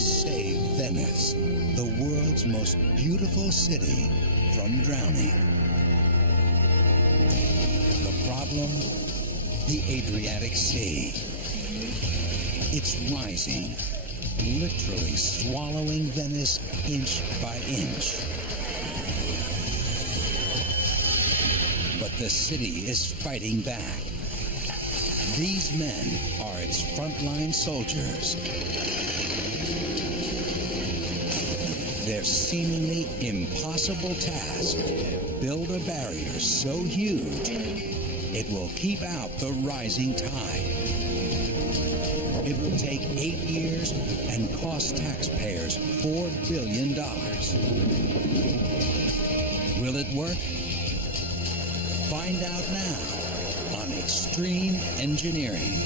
save Venice, the world's most beautiful city, from drowning. The problem? The Adriatic Sea. It's rising, literally swallowing Venice inch by inch. But the city is fighting back. These men are its frontline soldiers. Their seemingly impossible task: build a barrier so huge it will keep out the rising tide. It will take 8 years and cost taxpayers $4 billion. Will it work? Find out now on Extreme Engineering.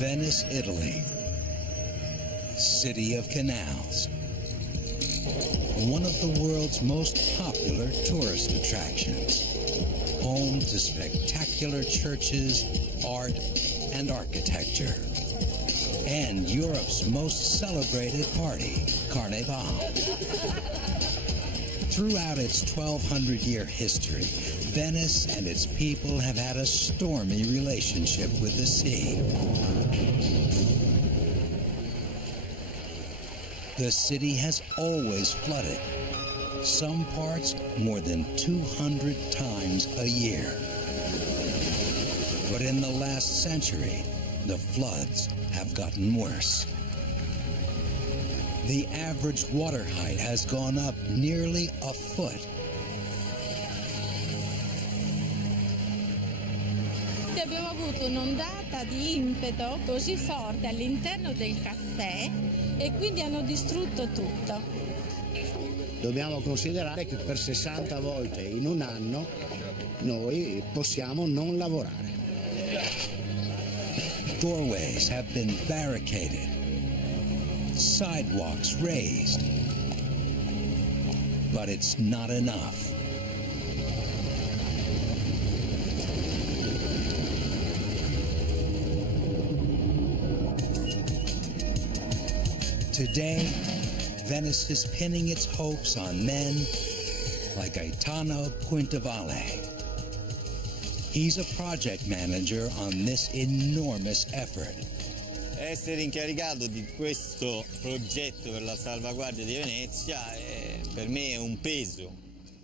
Venice, Italy, city of canals. One of the world's most popular tourist attractions. Home to spectacular churches, art, and architecture. And Europe's most celebrated party, Carnival. Throughout its 1,200-year history, Venice and its people have had a stormy relationship with the sea. The city has always flooded, some parts more than 200 times a year. But in the last century, the floods have gotten worse. The average water height has gone up nearly a foot. Abbiamo avuto un'ondata di impeto così forte all'interno del caffè e quindi hanno distrutto tutto. Dobbiamo considerare che per 60 volte in un anno noi possiamo non lavorare. Doorways have been barricaded, sidewalks raised, but it's not enough. Today, Venice is pinning its hopes on men like Gaetano Quintavalle. He's a project manager on this enormous effort. Essere incaricato di questo progetto per la salvaguardia di Venezia per me è un peso.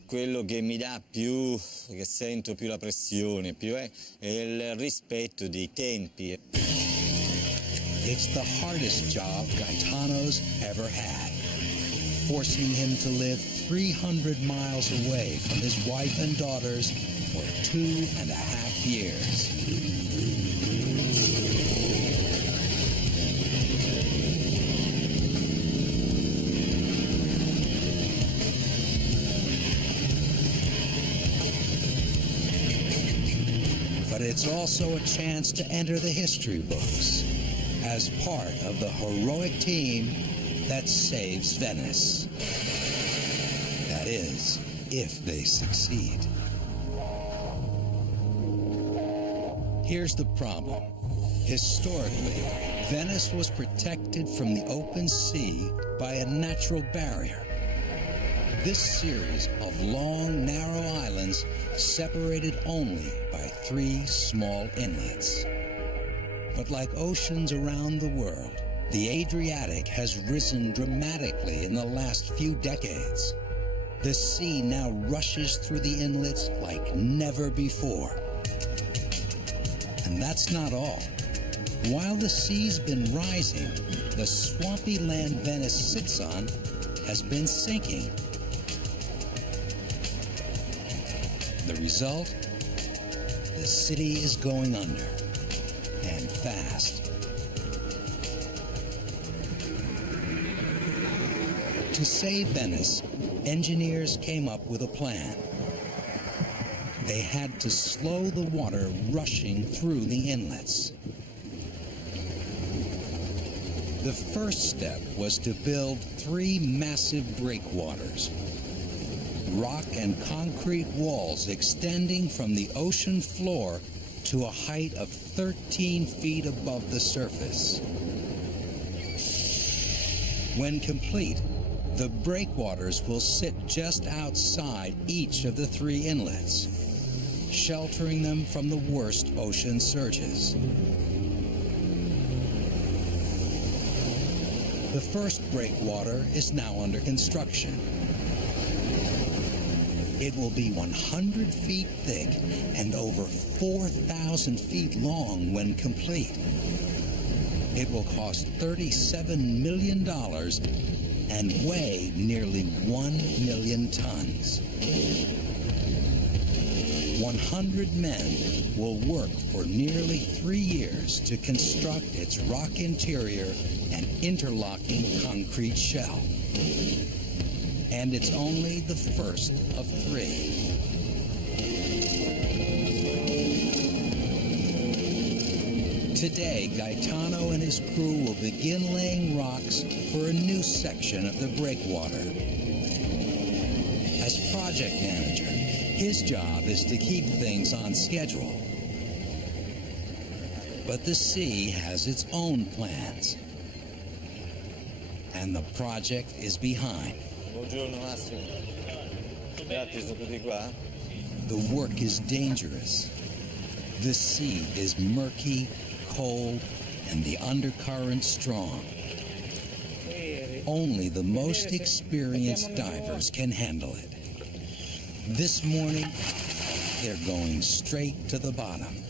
Quello che mi dà più, che sento più la pressione, è il rispetto dei tempi. It's the hardest job Gaetano's ever had, forcing him to live 300 miles away from his wife and daughters for 2.5 years. But it's also a chance to enter the history books as part of the heroic team that saves Venice. That is, if they succeed. Here's the problem. Historically, Venice was protected from the open sea by a natural barrier. This series of long, narrow islands separated only by 3 small inlets. But like oceans around the world, the Adriatic has risen dramatically in the last few decades. The sea now rushes through the inlets like never before. And that's not all. While the sea's been rising, the swampy land Venice sits on has been sinking. The result? The city is going under. And fast. To save Venice, engineers came up with a plan. They had to slow the water rushing through the inlets. The first step was to build 3 massive breakwaters. Rock and concrete walls extending from the ocean floor to a height of 13 feet above the surface. When complete, the breakwaters will sit just outside each of the 3 inlets, sheltering them from the worst ocean surges. The first breakwater is now under construction. It will be 100 feet thick and over 4,000 feet long when complete. It will cost $37 million and weigh nearly 1 million tons. 100 men will work for nearly 3 years to construct its rock interior and interlocking concrete shell. And it's only the first of 3. Today, Gaetano and his crew will begin laying rocks for a new section of the breakwater. As project manager, his job is to keep things on schedule. But the sea has its own plans. And the project is behind. Buongiorno Massimo. Gli altri sono tutti qua? The work is dangerous. The sea is murky, cold, and the undercurrent strong. Only the most experienced divers can handle it. This morning, they're going straight to the bottom.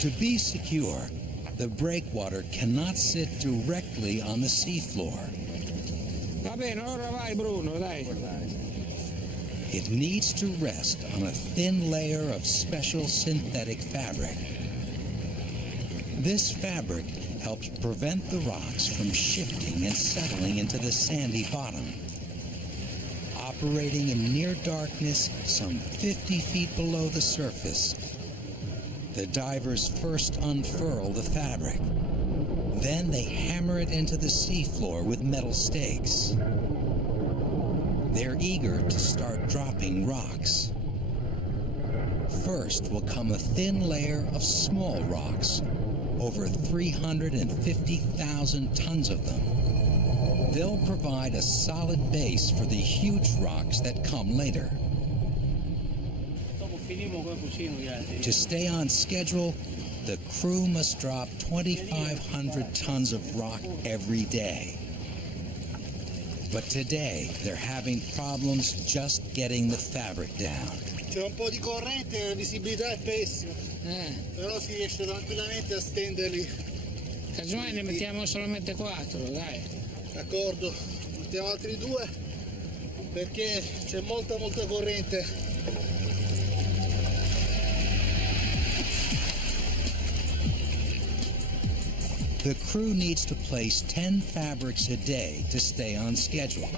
To be secure, the breakwater cannot sit directly on the seafloor. Va bene, ora vai Bruno, dai. It needs to rest on a thin layer of special synthetic fabric. This fabric helps prevent the rocks from shifting and settling into the sandy bottom. Operating in near darkness, some 50 feet below the surface, the divers first unfurl the fabric. Then they hammer it into the seafloor with metal stakes. They're eager to start dropping rocks. First will come a thin layer of small rocks, over 350,000 tons of them. They'll provide a solid base for the huge rocks that come later. To stay on schedule, the crew must drop 2,500 tons of rock every day. But today, they're having problems just getting the fabric down. C'è un po' di corrente, la visibilità è pessima, però si riesce tranquillamente a stenderli. Casomai ne mettiamo solamente 4, dai. D'accordo, mettiamo altri 2 perché c'è molta corrente. The crew needs to place 10 fabrics a day to stay on schedule.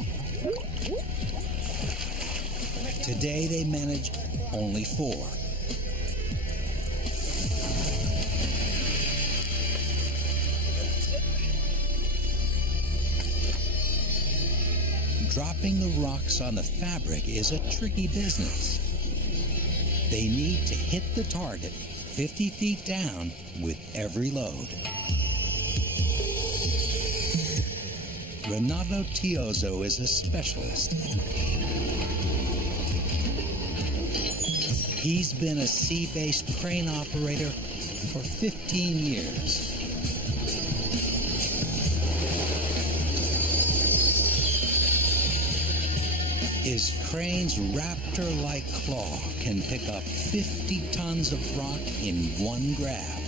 Today they manage only 4. Dropping the rocks on the fabric is a tricky business. They need to hit the target 50 feet down with every load. Renato Tiozzo is a specialist. He's been a sea-based crane operator for 15 years. His crane's raptor-like claw can pick up 50 tons of rock in one grab.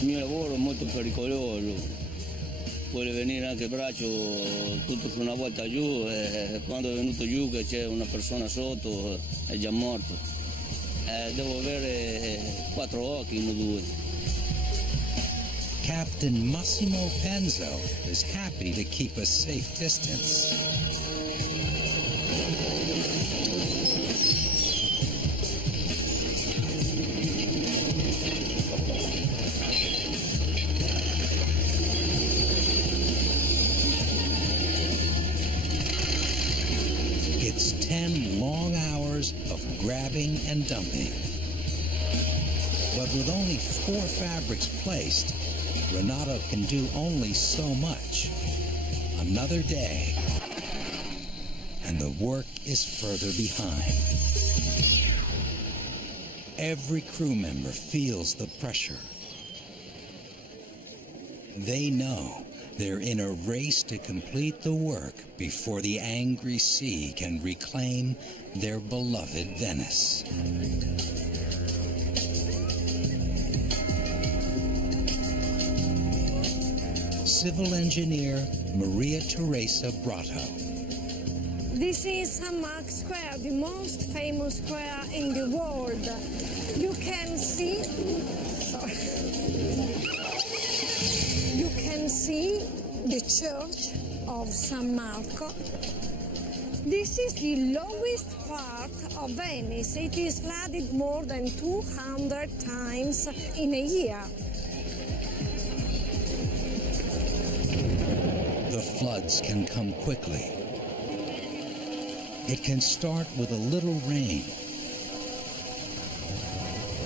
Il mio lavoro è molto pericoloso, vuole venire anche il braccio tutto su una volta giù e quando è venuto giù che c'è una persona sotto è già morto. Devo avere 4 occhi, non 2. Captain Massimo Penzo is happy to keep a safe distance. It's 10 long hours of grabbing and dumping. But with only 4 fabrics placed, Renato can do only so much. Another day, and the work is further behind. Every crew member feels the pressure. They know they're in a race to complete the work before the angry sea can reclaim their beloved Venice. Civil engineer Maria Teresa Brotto. This is San Mark Square, the most famous square in the world. You can see, you can see the church of San Marco. This is the lowest part of Venice. It is flooded more than 200 times in a year. The floods can come quickly. It can start with a little rain.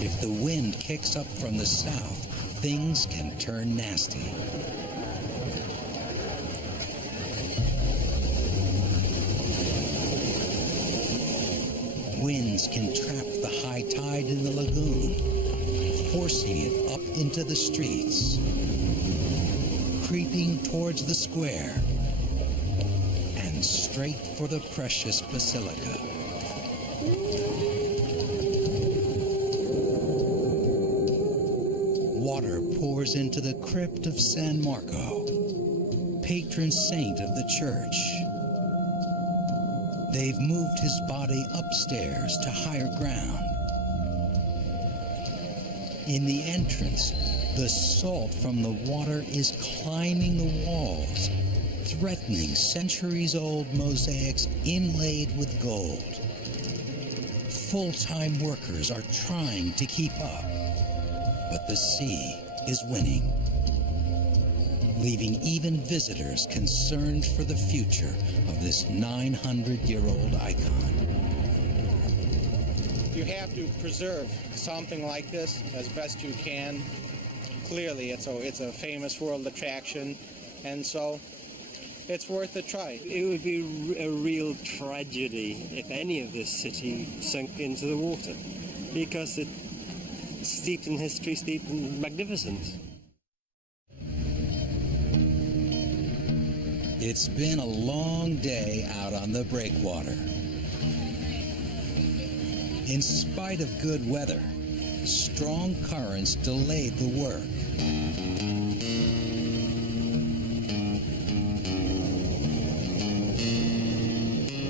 If the wind kicks up from the south, things can turn nasty. Winds can trap the high tide in the lagoon, forcing it up into the streets, creeping towards the square, and straight for the precious basilica. Water pours into the crypt of San Marco, patron saint of the church. They've moved his body upstairs to higher ground. In the entrance, the salt from the water is climbing the walls, threatening centuries-old mosaics inlaid with gold. Full-time workers are trying to keep up, but the sea is winning, leaving even visitors concerned for the future of this 900-year-old icon. You have to preserve something like this as best you can. Clearly, it's a famous world attraction, and so it's worth a try. It would be a real tragedy if any of this city sunk into the water, because it's steeped in history, steeped in magnificence. It's been a long day out on the breakwater. In spite of good weather, strong currents delayed the work.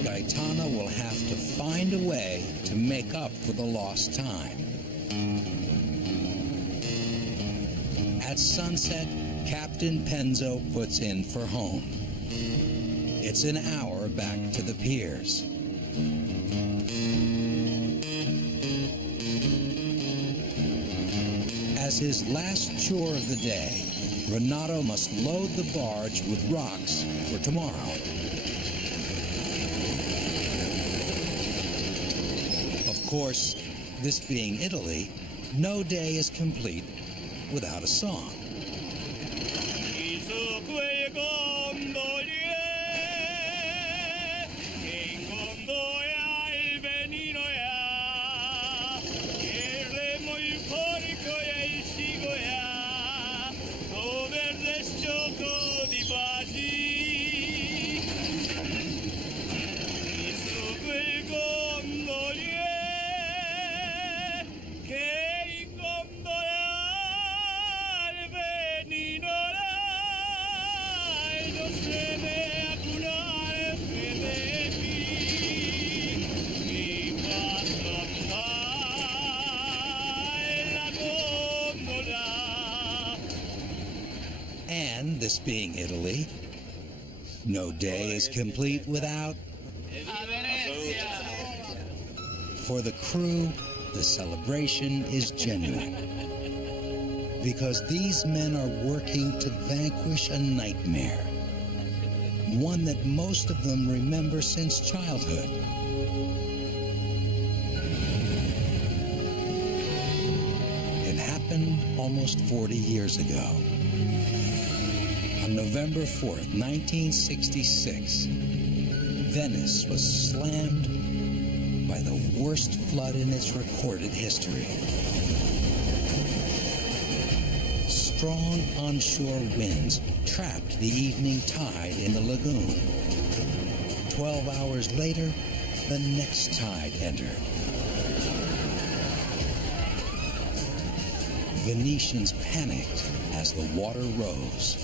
Gaetano will have to find a way to make up for the lost time. At sunset, Captain Penzo puts in for home. It's an hour back to the piers. As his last chore of the day, Renato must load the barge with rocks for tomorrow. Of course, this being Italy, no day is complete without a song. And this being Italy, no day is complete without For the crew, the celebration is genuine, because these men are working to vanquish a nightmare, one that most of them remember since childhood. It happened almost 40 years ago. On November 4th, 1966, Venice was slammed by the worst flood in its recorded history. Strong onshore winds trapped the evening tide in the lagoon. 12 hours later, the next tide entered. Venetians panicked as the water rose.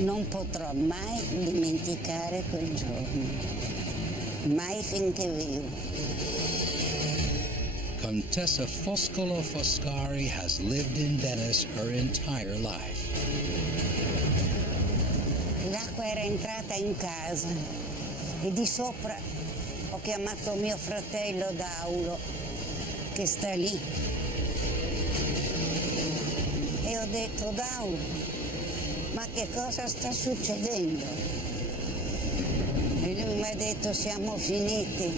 Non potrò mai dimenticare quel giorno, mai finché vivo. Contessa Foscolo Foscari has lived in Venice her entire life. L'acqua era entrata in casa e di sopra ho chiamato mio fratello Daulo, che sta lì. E ho detto: Daulo, ma che cosa sta succedendo? E lui mi ha detto: siamo finiti,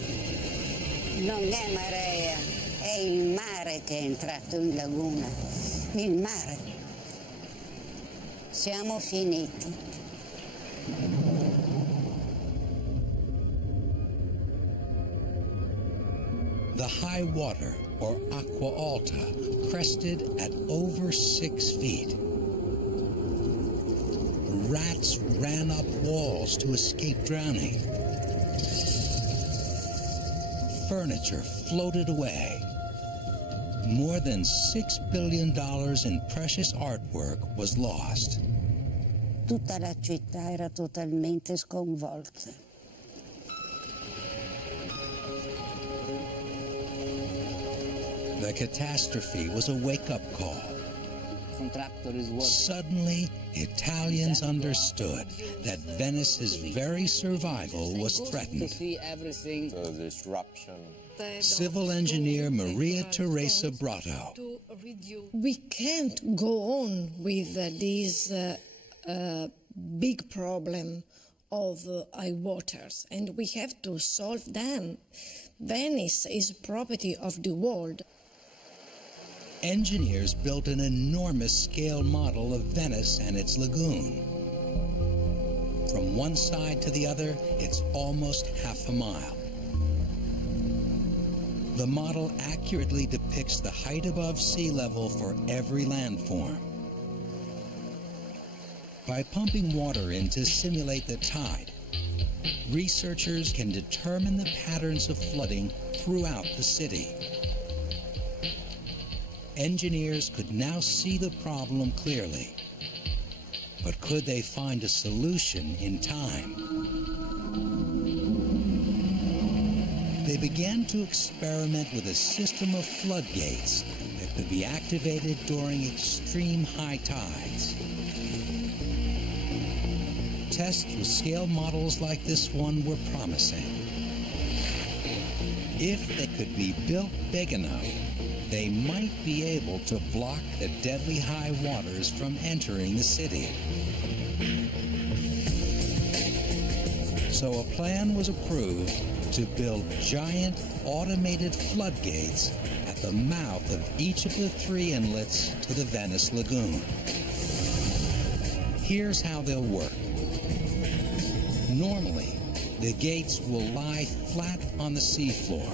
non è marea, è il mare che è entrato in laguna, il mare, siamo finiti. The high water, or acqua alta, crested at over 6 feet. Rats ran up walls to escape drowning. Furniture floated away. More than $6 billion in precious artwork was lost. Tutta la città era totalmente sconvolta. The catastrophe was a wake-up call. Suddenly, Italians understood that Venice's very survival was threatened. The disruption. Civil engineer Maria Teresa Bratto. We can't go on with this big problem of high waters, and we have to solve them. Venice is property of the world. Engineers built an enormous scale model of Venice and its lagoon. From one side to the other, it's almost half a mile. The model accurately depicts the height above sea level for every landform. By pumping water in to simulate the tide, researchers can determine the patterns of flooding throughout the city. Engineers could now see the problem clearly, but could they find a solution in time? They began to experiment with a system of floodgates that could be activated during extreme high tides. Tests with scale models like this one were promising. If they could be built big enough, they might be able to block the deadly high waters from entering the city. So a plan was approved to build giant automated floodgates at the mouth of each of the 3 inlets to the Venice Lagoon. Here's how they'll work. Normally, the gates will lie flat on the seafloor,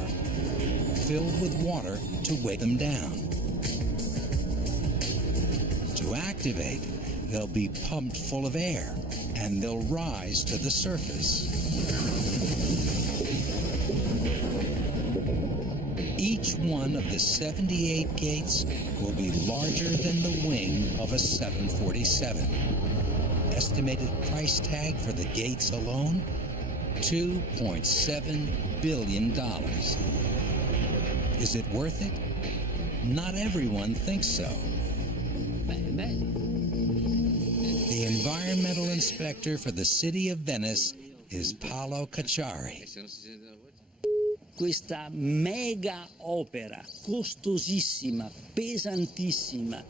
filled with water to weigh them down. To activate, they'll be pumped full of air, and they'll rise to the surface. Each one of the 78 gates will be larger than the wing of a 747. Estimated price tag for the gates alone? $2.7 billion. Is it worth it? Not everyone thinks so. The environmental inspector for the city of Venice is Paolo Cacciari. Questa mega opera, costosissima, pesantissima,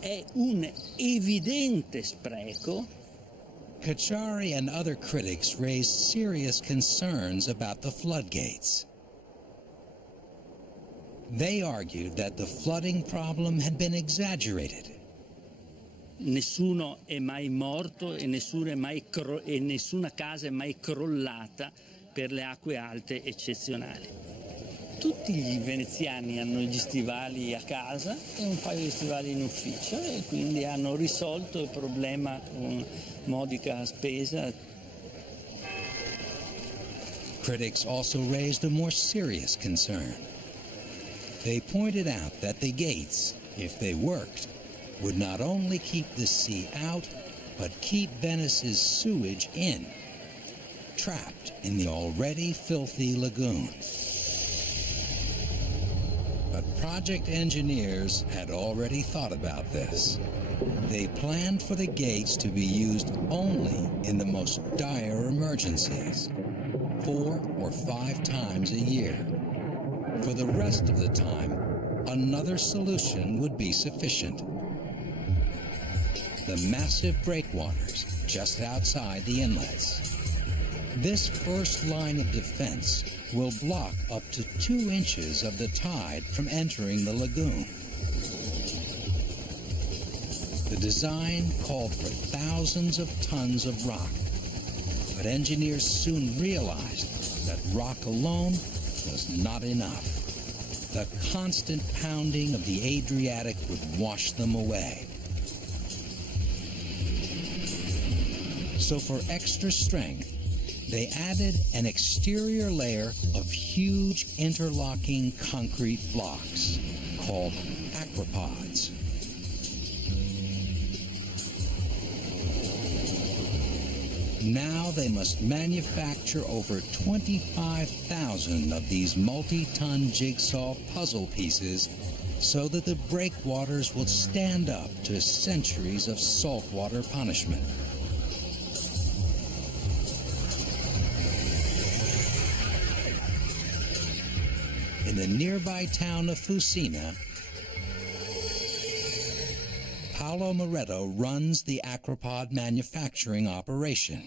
è un evidente spreco. Cacciari and other critics raised serious concerns about the floodgates. They argued that the flooding problem had been exaggerated. Nessuno è mai morto e nessuna casa è mai crollata per le acque alte eccezionali. Tutti i veneziani hanno gli stivali a casa e un paio di stivali in ufficio e quindi hanno risolto il problema con modica spesa. Critics also raised a more serious concern. They pointed out that the gates, if they worked, would not only keep the sea out, but keep Venice's sewage in, trapped in the already filthy lagoon. But project engineers had already thought about this. They planned for the gates to be used only in the most dire emergencies, 4 or 5 times a year. For the rest of the time, another solution would be sufficient. The massive breakwaters just outside the inlets. This first line of defense will block up to 2 inches of the tide from entering the lagoon. The design called for thousands of tons of rock, but engineers soon realized that rock alone was not enough. The constant pounding of the Adriatic would wash them away. So for extra strength, they added an exterior layer of huge interlocking concrete blocks called aquapods. Now they must manufacture over 25,000 of these multi-ton jigsaw puzzle pieces so that the breakwaters will stand up to centuries of saltwater punishment. In the nearby town of Fusina, Paolo Moretto runs the aquapod manufacturing operation.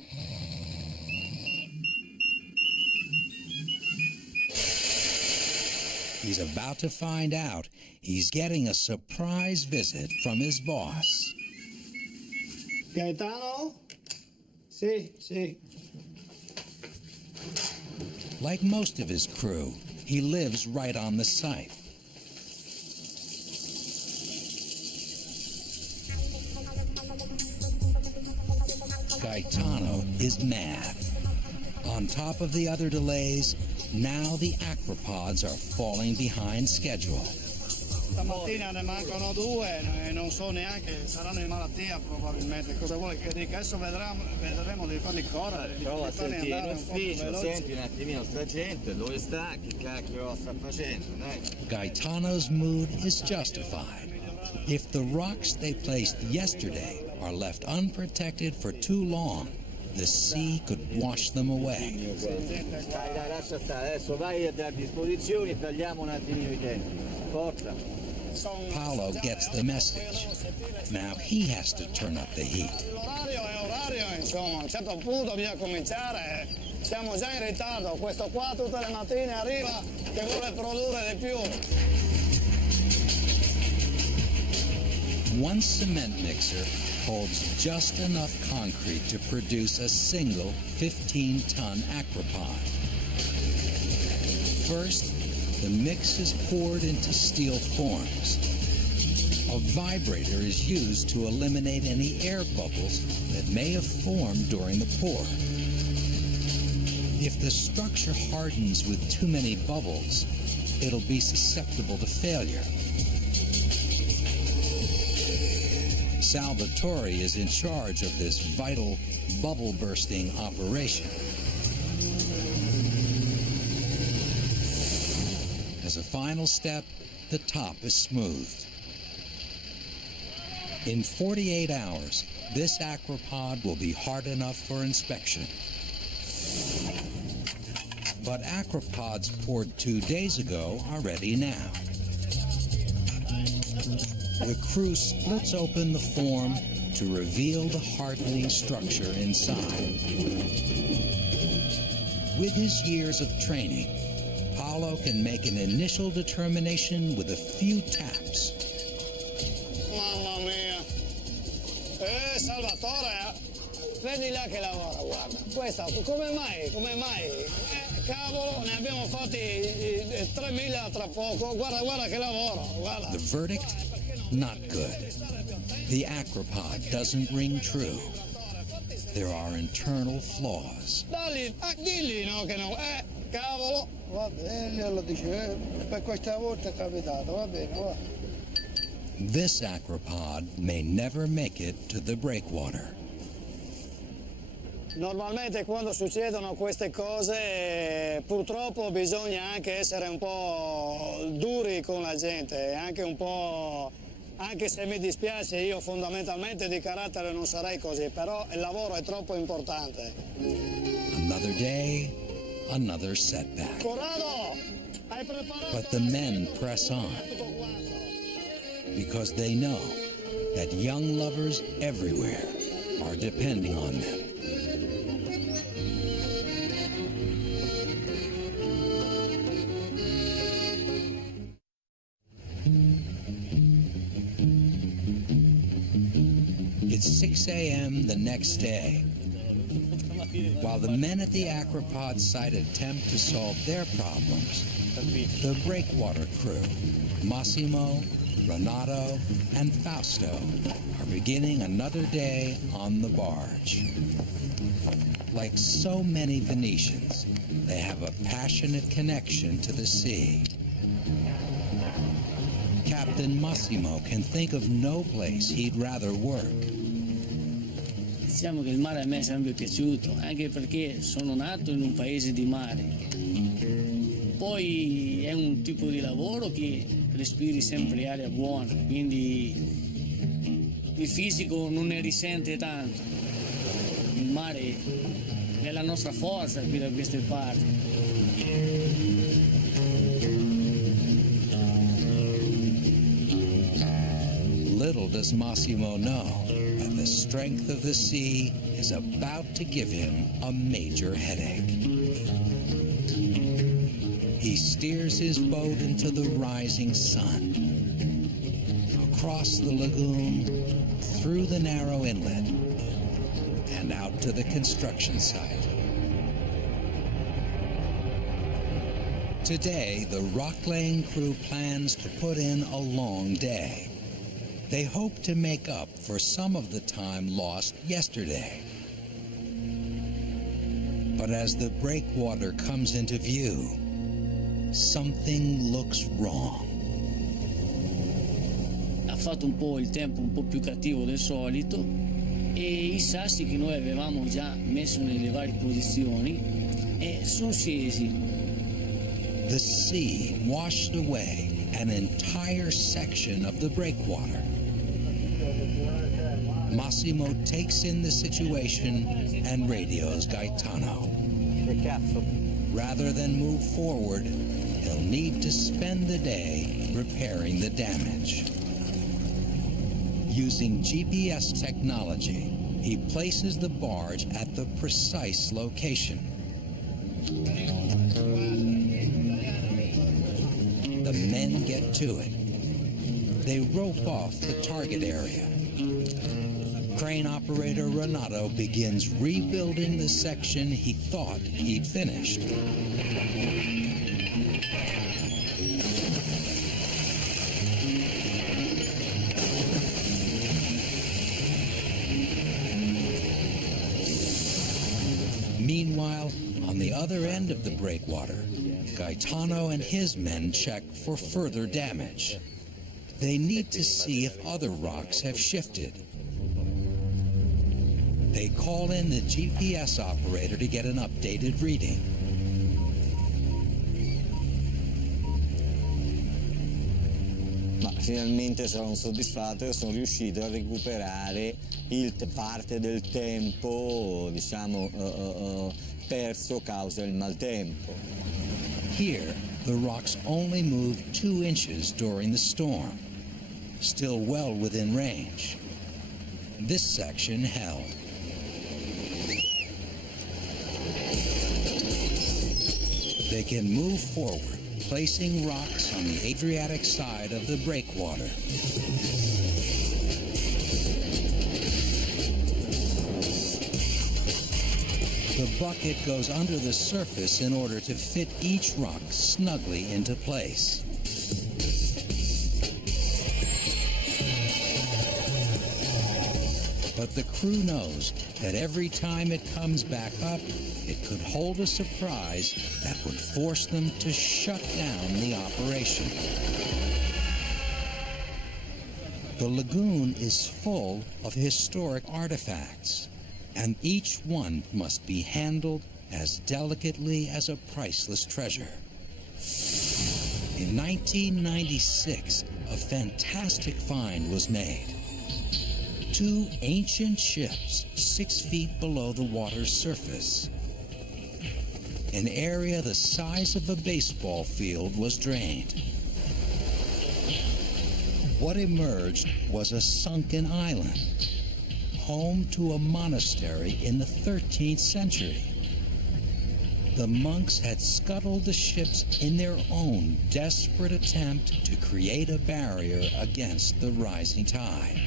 He's about to find out he's getting a surprise visit from his boss. Gaetano? Sì, sì. Like most of his crew, he lives right on the site. Gaetano is mad. On top of the other delays, now the aquapods are falling behind schedule. Stamattina ne mancano 2 e non so neanche, saranno in malattia probabilmente. Cosa vuole che dica? Adesso vedremo di farli correre. Prova a sentire in ufficio, senti un attimino sta gente, dove sta, che cacchio sta facendo, dai. Gaetano's mood is justified. If the rocks they placed yesterday are left unprotected for too long, the sea could wash them away. Dai, lascia stare, adesso vai a dare disposizioni e tagliamo un attimino i tempi. Forza. Paolo gets the message. Now he has to turn up the heat. L'orario è orario, insomma, a un certo punto bisogna cominciare. Siamo già in ritardo, questo qua tutte le mattine arriva che vuole produrre di più. One cement mixer holds just enough concrete to produce a single 15-ton aquapod. First, the mix is poured into steel forms. A vibrator is used to eliminate any air bubbles that may have formed during the pour. If the structure hardens with too many bubbles, it'll be susceptible to failure. Salvatore is in charge of this vital bubble-bursting operation. As a final step, the top is smoothed. In 48 hours, this aquapod will be hard enough for inspection. But aquapods poured 2 days ago are ready now. The crew splits open the form to reveal the hardening structure inside. With his years of training, Paolo can make an initial determination with a few taps. Mamma mia! Salvatore, vedi là che lavora, guarda. Questa, come mai? Cavolo, ne abbiamo fatti 3.000 tra poco. Guarda che lavoro, guarda. The verdict? Not good. The aquapod doesn't ring true. There are internal flaws. Digli no che no. Cavolo. Va bene, lo dice, per questa volta è capitato, va bene, va. This aquapod may never make it to the breakwater. Normalmente quando succedono queste cose purtroppo bisogna anche essere un po' duri con la gente, anche un po', anche se mi dispiace, io fondamentalmente di carattere non sarei così, però il lavoro è troppo importante. Another day, another setback. Corrado, hai preparato? But the men press on because they know that young lovers everywhere are depending on them. It's 6 a.m. the next day. While the men at the aquapod site attempt to solve their problems, the breakwater crew, Massimo, Renato, and Fausto, are beginning another day on the barge. Like so many Venetians, they have a passionate connection to the sea. Captain Massimo can think of no place he'd rather work. Diciamo che il mare a me è sempre piaciuto, anche perché sono nato in un paese di mare. Poi è un tipo di lavoro che respiri sempre aria buona, quindi il fisico non ne risente tanto. Il mare è la nostra forza qui da queste parti. Little does Massimo know that the strength of the sea is about to give him a major headache. He steers his boat into the rising sun, across the lagoon, through the narrow inlet, and out to the construction site. Today, the rock-laying crew plans to put in a long day. They hope to make up for some of the time lost yesterday. But as the breakwater comes into view, something looks wrong. Ha fatto un po' il tempo un po' più cattivo del solito e i sassi che noi avevamo già messo nelle varie posizioni sono scesi. The sea washed away an entire section of the breakwater. Massimo takes in the situation and radios Gaetano. Rather than move forward, he'll need to spend the day repairing the damage. Using GPS technology, he places the barge at the precise location. The men get to it. They rope off the target area. Crane operator Renato begins rebuilding the section he thought he'd finished. Meanwhile, on the other end of the breakwater, Gaetano and his men check for further damage. They need to see if other rocks have shifted. They call in the GPS operator to get an updated reading. Ma finalmente sono soddisfatto che sono riuscito a recuperare parte del tempo, diciamo, perso causa il maltempo. Here, the rocks only moved 2 inches during the storm, still well within range. This section held. They can move forward, placing rocks on the Adriatic side of the breakwater. The bucket goes under the surface in order to fit each rock snugly into place. But the crew knows that every time it comes back up, it could hold a surprise that would force them to shut down the operation. The lagoon is full of historic artifacts, and each one must be handled as delicately as a priceless treasure. In 1996, a fantastic find was made. 2 ancient ships 6 feet below the water's surface. An area the size of a baseball field was drained. What emerged was a sunken island, home to a monastery in the 13th century. The monks had scuttled the ships in their own desperate attempt to create a barrier against the rising tide.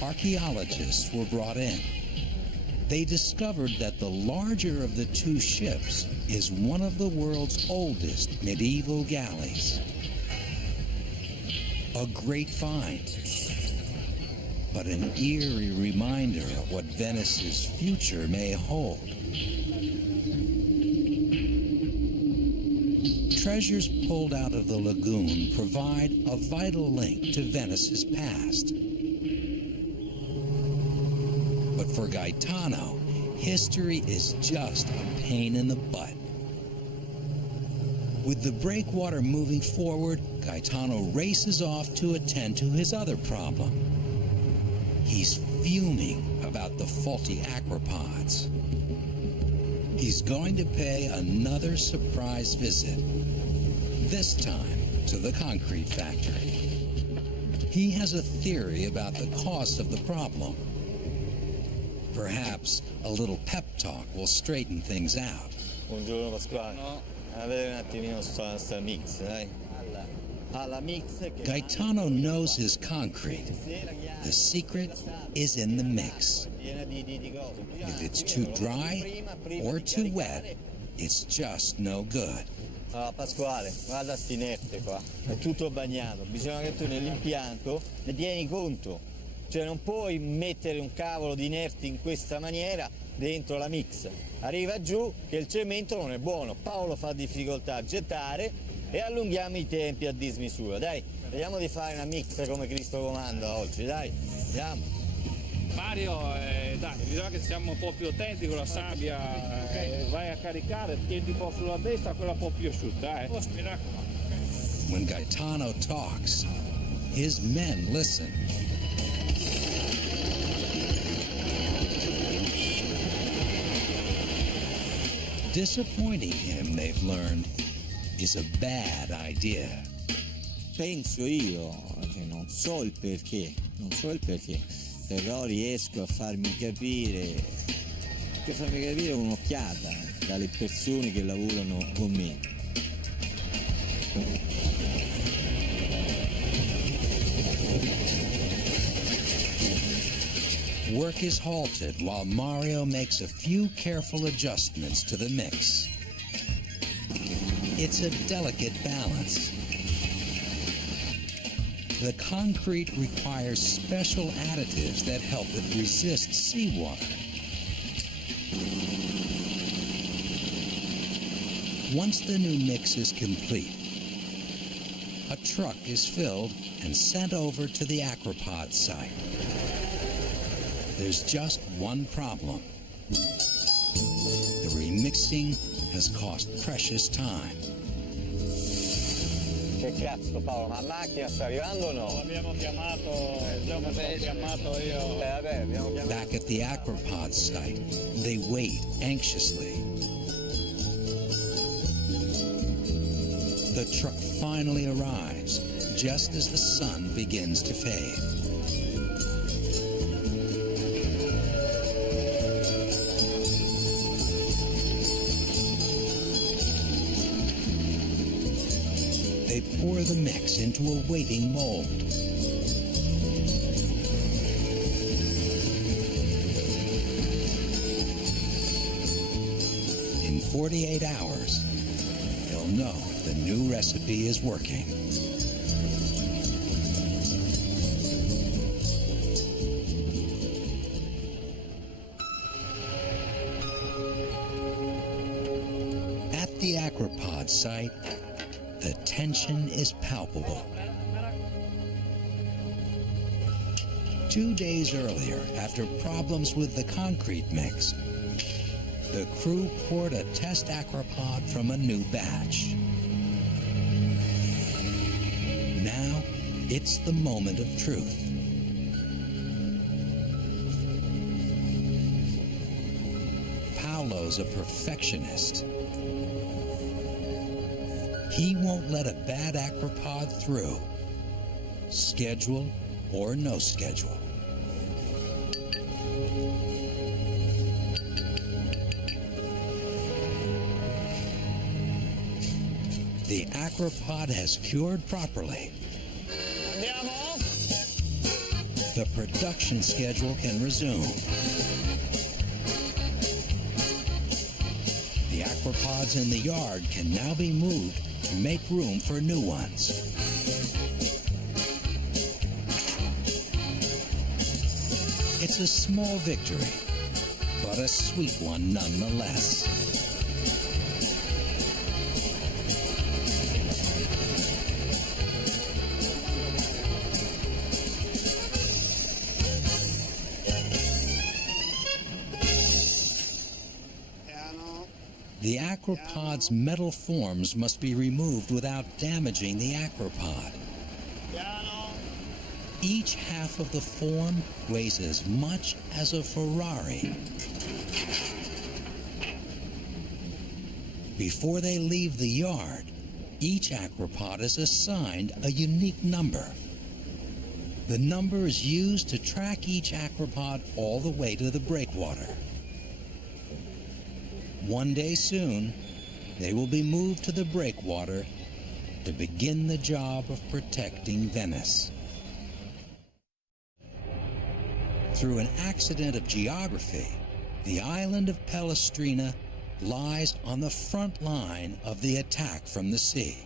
Archaeologists were brought in. They discovered that the larger of the 2 ships is one of the world's oldest medieval galleys. A great find, but an eerie reminder of what Venice's future may hold. Treasures pulled out of the lagoon provide a vital link to Venice's past. But for Gaetano, history is just a pain in the butt. With the breakwater moving forward, Gaetano races off to attend to his other problem. He's fuming about the faulty aquapods. He's going to pay another surprise visit, this time to the concrete factory. He has a theory about the cause of the problem. Perhaps a little pep talk will straighten things out. Buongiorno Pasquale. No. A vedere un attimino sta mix, dai. Alla mix. Gaetano knows his concrete. The secret is in the mix. If it's too dry or too wet, it's just no good. Allora Pasquale, guarda sti inerte qua, è tutto bagnato, bisogna che tu nell'impianto ne tieni conto. Cioè non puoi mettere un cavolo di inerti in questa maniera dentro la mix. Arriva giù che il cemento non è buono. Paolo fa difficoltà a gettare e allunghiamo i tempi a dismisura. Dai, vediamo di fare una mix come Cristo comanda oggi, dai, andiamo. Mario, dai, bisogna che siamo un po' più attenti con la sabbia. Vai a caricare, tieni un po' sulla destra, quella un po' più asciutta. Mi raccomando. When Gaetano talks, his men listen. Disappointing him, they've learned, is a bad idea. Penso io, cioè non so il perché, però riesco a farmi capire un'occhiata dalle persone che lavorano con me. Work is halted while Mario makes a few careful adjustments to the mix. It's a delicate balance. The concrete requires special additives that help it resist seawater. Once the new mix is complete, a truck is filled and sent over to the aquapod site. There's just one problem. The remixing has cost precious time. Che cazzo Paolo, ma la macchina sta arrivando o no? L'abbiamo chiamato, io. Vabbè, abbiamo chiamato. Back at the Aquapod site, they wait anxiously. The truck finally arrives, just as the sun begins to fade. They pour the mix into a waiting mold. In 48 hours, they'll know if the new recipe is working. At the Aquapod site, the tension is palpable. 2 days earlier, after problems with the concrete mix, the crew poured a test aquapod from a new batch. Now, it's the moment of truth. Paolo's a perfectionist. He won't let a bad aquapod through, schedule or no schedule. The aquapod has cured properly. Andiamo? The production schedule can resume. The aquapods in the yard can now be moved to make room for new ones. It's a small victory, but a sweet one nonetheless. The aquapod's metal forms must be removed without damaging the aquapod. Each half of the form weighs as much as a Ferrari. Before they leave the yard, each aquapod is assigned a unique number. The number is used to track each aquapod all the way to the breakwater. One day soon, they will be moved to the breakwater to begin the job of protecting Venice. Through an accident of geography, the island of Pellestrina lies on the front line of the attack from the sea.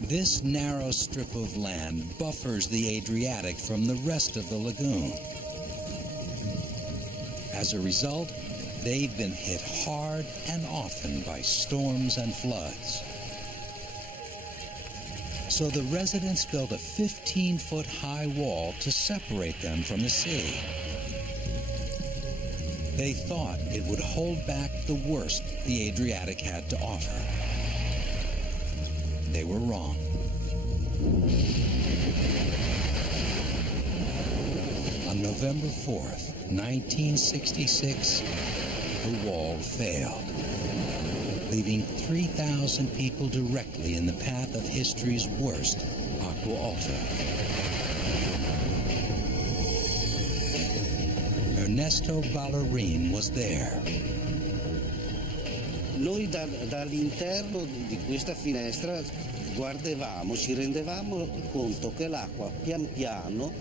This narrow strip of land buffers the Adriatic from the rest of the lagoon. As a result, they've been hit hard and often by storms and floods. So the residents built a 15-foot high wall to separate them from the sea. They thought it would hold back the worst the Adriatic had to offer. They were wrong. On November 4th, 1966, the wall failed, leaving 3,000 people directly in the path of history's worst acqua alta. Ernesto Ballerin was there. Noi dall'interno di questa finestra guardavamo, ci rendevamo conto che l'acqua pian piano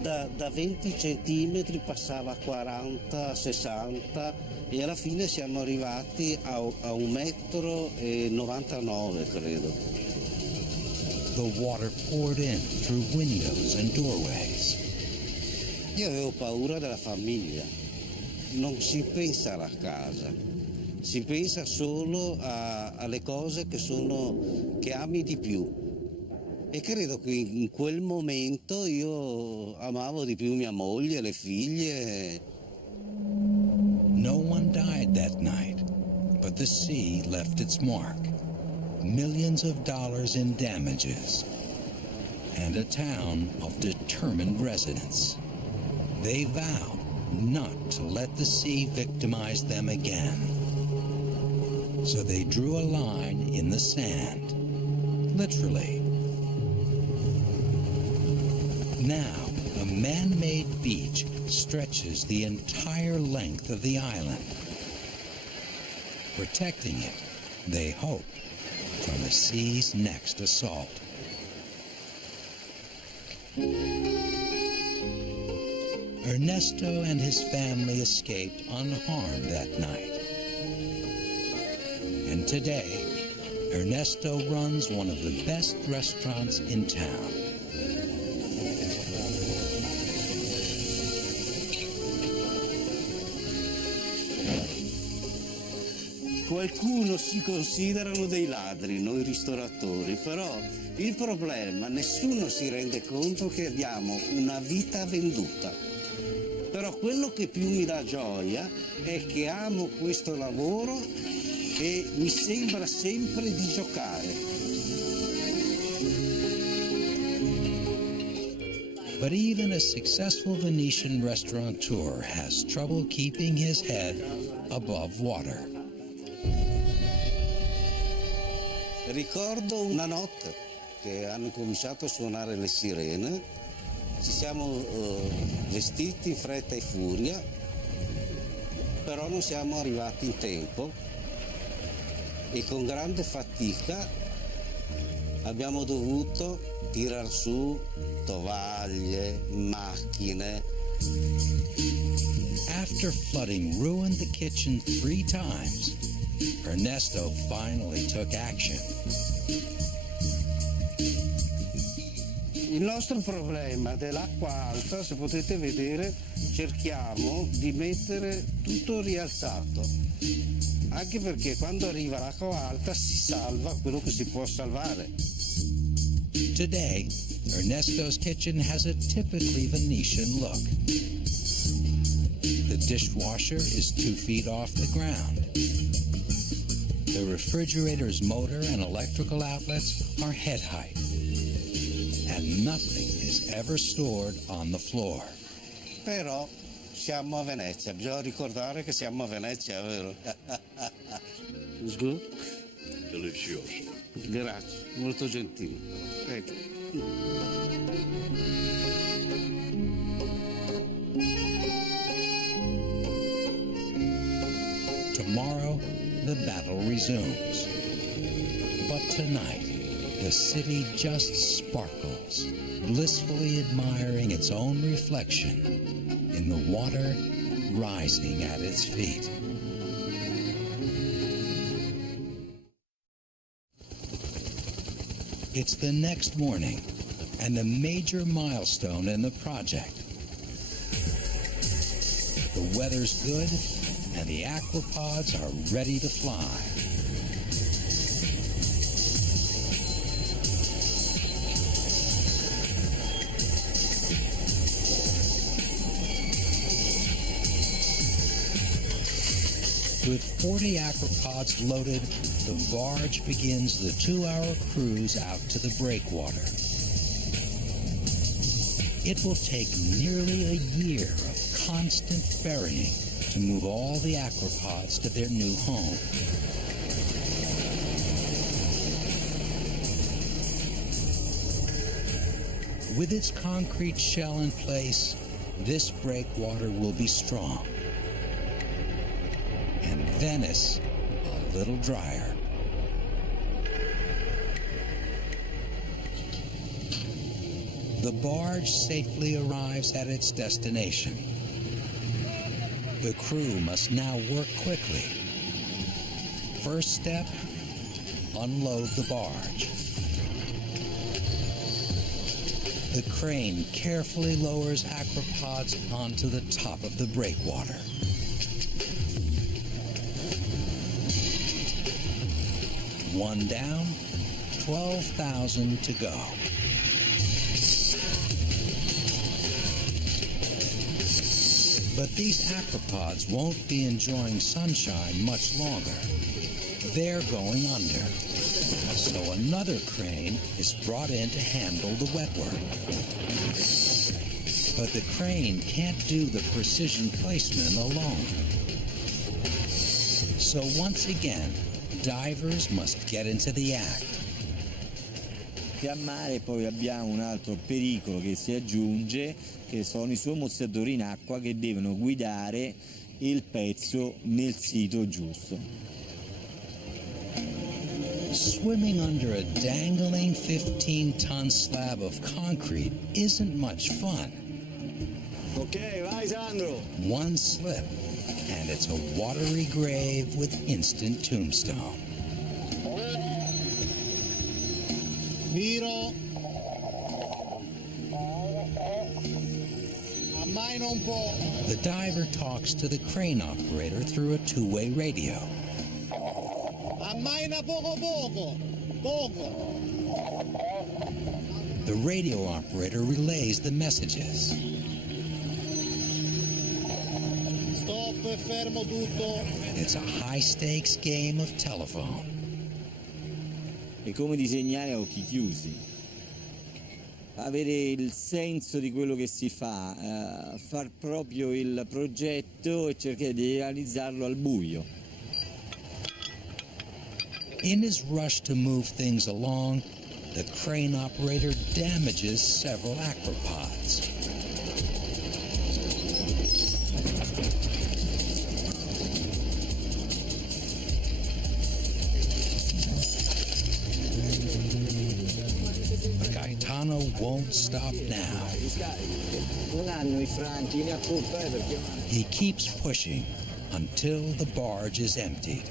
da 20 centimetri passava a 40, 60 e alla fine siamo arrivati a 1,99 m, credo. The water poured in through windows and doorways. Io avevo paura della famiglia. Non si pensa alla casa, si pensa solo alle cose che ami di più. E credo che in quel momento io amavo di più mia moglie, le figlie. No one died that night, but the sea left its mark. millions of dollars in damages, and a town of determined residents. They vowed not to let the sea victimize them again. So they drew a line in the sand, literally. Now, a man-made beach stretches the entire length of the island, protecting it, they hope, from the sea's next assault. Ernesto and his family escaped unharmed that night. And today, Ernesto runs one of the best restaurants in town. Qualcuno si considerano dei ladri, noi ristoratori, però il problema, nessuno si rende conto che abbiamo una vita venduta. Però quello che più mi dà gioia è che amo questo lavoro e mi sembra sempre di giocare. But even a successful Venetian restaurateur has trouble keeping his head above water. Ricordo una notte che hanno cominciato a suonare le sirene, ci siamo vestiti in fretta e furia, però non siamo arrivati in tempo e con grande fatica abbiamo dovuto tirar su tovaglie, macchine. After flooding ruined the kitchen 3 times, Ernesto finally took action. Il nostro problema dell'acqua alta, se potete vedere, cerchiamo di mettere tutto rialzato, anche perché quando arriva l'acqua alta si salva quello che si può salvare. Today, Ernesto's kitchen has a typically Venetian look. The dishwasher is 2 feet off the ground. The refrigerator's motor and electrical outlets are head height. And nothing is ever stored on the floor. Però siamo a Venezia, bisogna ricordare che siamo a Venezia, vero? It's good? Delicioso. Grazie, molto gentile. Ecco. Tomorrow, the battle resumes. But tonight, the city just sparkles, blissfully admiring its own reflection in the water rising at its feet. It's the next morning, and a major milestone in the project. The weather's good, and the aquapods are ready to fly. With 40 aquapods loaded, the barge begins the 2-hour cruise out to the breakwater. It will take nearly a year of constant ferrying to move all the aquapods to their new home. With its concrete shell in place, this breakwater will be strong. And Venice a little drier. The barge safely arrives at its destination. The crew must now work quickly. First step, unload the barge. The crane carefully lowers aquapods onto the top of the breakwater. One down, 12,000 to go. But these aquapods won't be enjoying sunshine much longer. They're going under. So another crane is brought in to handle the wet work. But the crane can't do the precision placement alone. So once again, divers must get into the act. A mare poi abbiamo un altro pericolo che si aggiunge, che sono i sommozzatori in acqua che devono guidare il pezzo nel sito giusto. Swimming under a dangling 15-ton slab of concrete isn't much fun. Ok, vai Sandro! One slip, and it's a watery grave with instant tombstone. Miro. Ammaina un po'. The diver talks to the crane operator through a two-way radio. Ammaina poco poco. Poco. The radio operator relays the messages. Stop, fermo tutto. It's a high-stakes game of telephone. È come disegnare a occhi chiusi, avere il senso di quello che si fa, far proprio il progetto e cercare di realizzarlo al buio. In his rush to move things along, the crane operator damages several aquapods. Won't stop now. He keeps pushing until the barge is emptied.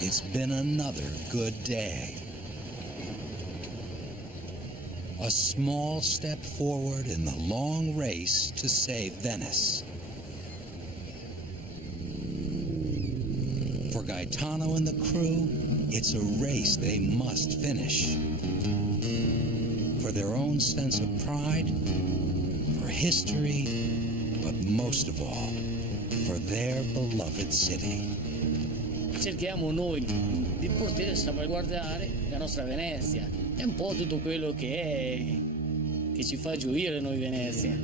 It's been another good day. A small step forward in the long race to save Venice. For Gaetano and the crew, it's a race they must finish. For their own sense of pride, for history, but most of all, for their beloved city. Cerchiamo noi di poter salvaguardare la nostra Venezia. È un po' tutto quello che ci fa gioire noi Venezia.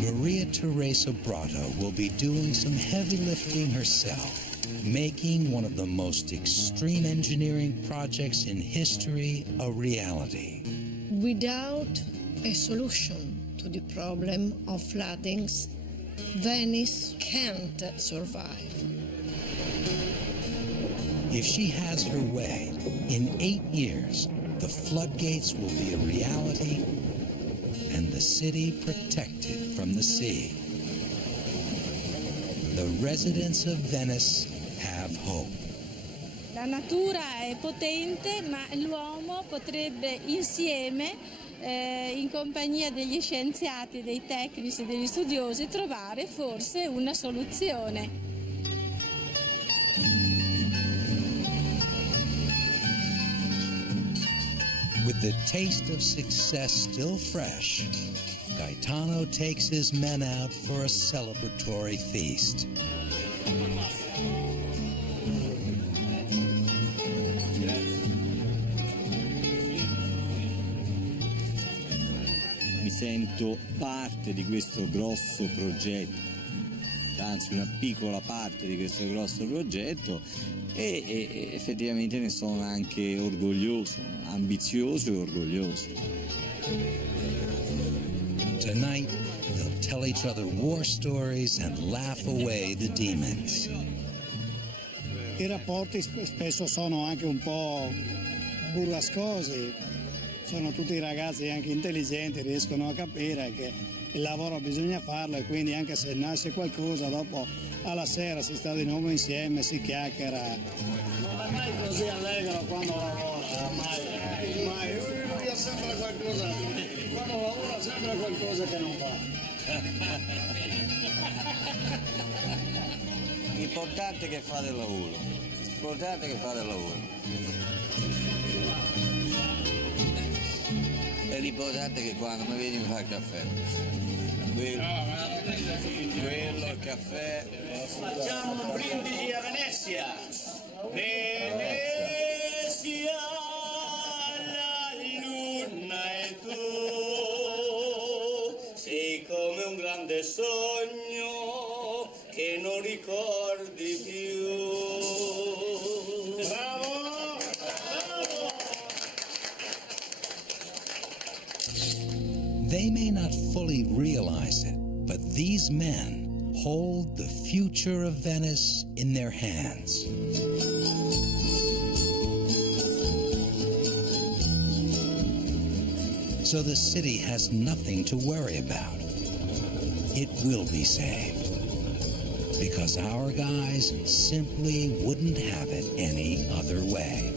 Maria Teresa Brato will be doing some heavy lifting herself, making one of the most extreme engineering projects in history a reality. Without a solution to the problem of floodings, Venice can't survive. If she has her way, in 8 years, the floodgates will be a reality and the city protected from the sea. The residents of Venice have hope. La natura è potente, ma l'uomo potrebbe insieme, in compagnia degli scienziati, dei tecnici, degli studiosi, trovare forse una soluzione. With the taste of success still fresh, Gaetano takes his men out for a celebratory feast. Mi sento parte di questo grosso progetto, anzi una piccola parte di questo grosso progetto e effettivamente ne sono anche orgoglioso, ambizioso e orgoglioso. Tonight, they'll tell each other war stories and laugh away the demons. I rapporti spesso sono anche un po' burrascosi, sono tutti ragazzi anche intelligenti, riescono a capire che il lavoro bisogna farlo e quindi anche se nasce qualcosa dopo alla sera si sta di nuovo insieme, si chiacchiera. Non è mai così allegro quando lavora, mai. Lui ha sempre qualcosa, quando lavora ha sempre qualcosa che non fa. L'importante è che fate il lavoro, l'importante è che fate il lavoro. E l'importante è che quando mi vedi mi fa il caffè. quello, il caffè. Facciamo un brindisi a Venezia. Venezia, la luna e tu, sei come un grande sogno che non ricordi più. Bravo! They may not fully realize it, but these men hold the future of Venice in their hands. So the city has nothing to worry about. It will be saved, because our guys simply wouldn't have it any other way.